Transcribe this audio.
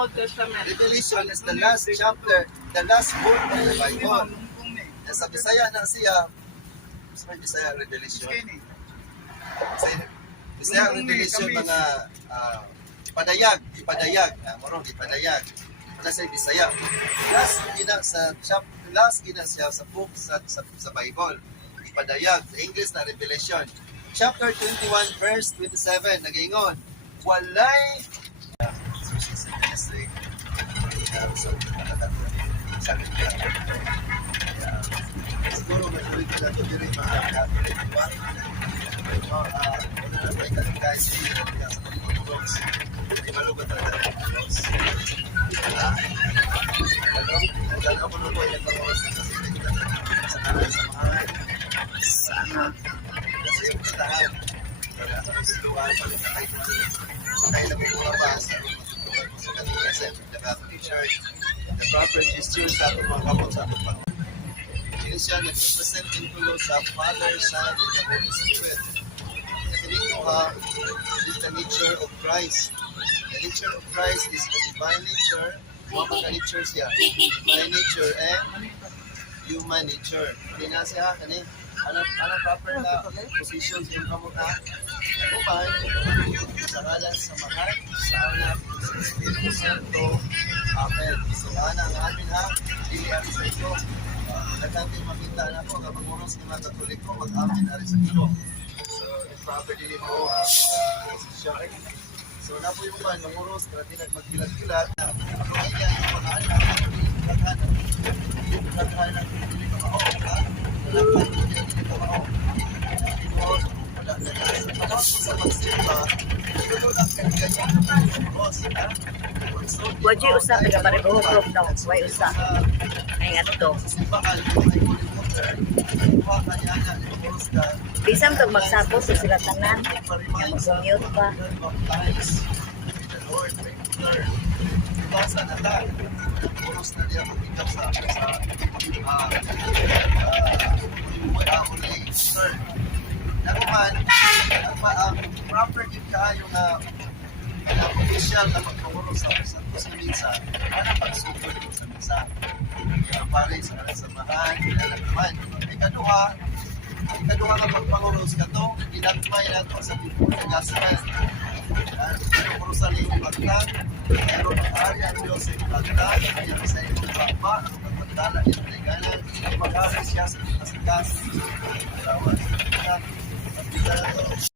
Old Testament. Revelation is the last chapter, the last book of the Bible. Sa Bisaya na siya, sa Bisaya Revelation. Bisaya Revelation mga ipadayag, morong ipadayag. Wala sa Bisaya. Last gina siya sa book sa Bible. Ipadayag, sa English na Revelation. Chapter 21 verse 27 nagaingon, walay siguro matuloy ka na ito diri mga guys sa pag-vlogs di malugot talaga ng vlogs nagdala ko nun po yung pag-vlogs kasi sa kanal sa mga sana kasi yung tahan kaya sa pagsiluan sakay na may mga bas sa kanil SM the Catholic Church the proper gestures sa atong mga kapot sa atong pag siya nag-represent into sa Father, Son, and the Holy Spirit. Ito is the nature of Christ. The nature of Christ is the divine nature. Mga nature siya. Divine nature and human nature. Hindi na siya, anong proper na positions yung kamot na upan sa ngalan sa mahal, sa anak, sa Espiritu Santo. Amen. So, ang amin ha, pilihan sa ito. Nagkanting makita na po kapag uros ng mga Katoliko mag-amin na rin sa Ginoo. So, proper din mo posisyon. So, na po yung man, manguros, grabe nagmagkilat-kilat na ako ay yan yung mga anak, nagkakahan ng pagkakao, ha? Wala na sa panahon po sa magsimba, ito lang kanyang manguros, ha? Waji usa taga Baribaho group daw, way usa. Ay ato. Bisang tog magsapos sa sila tanan, mag-commute pa. Proper yun kayo na official na magpanguro sa misa, para pagsugod mo sa misa. Pare sa samahan, kinalagman. Ikaduha ka magpanguro sa ito, ilagmay na ito sa pagkasaran. Pinagpuro sa liyong pagkag, pero mag-ari ang Diyos sa iyong pagkag, ayaw sa iyong pagkakma, ang pagkagdala iyong liganan, mag-ari siya sa pagkasikas. Salamat.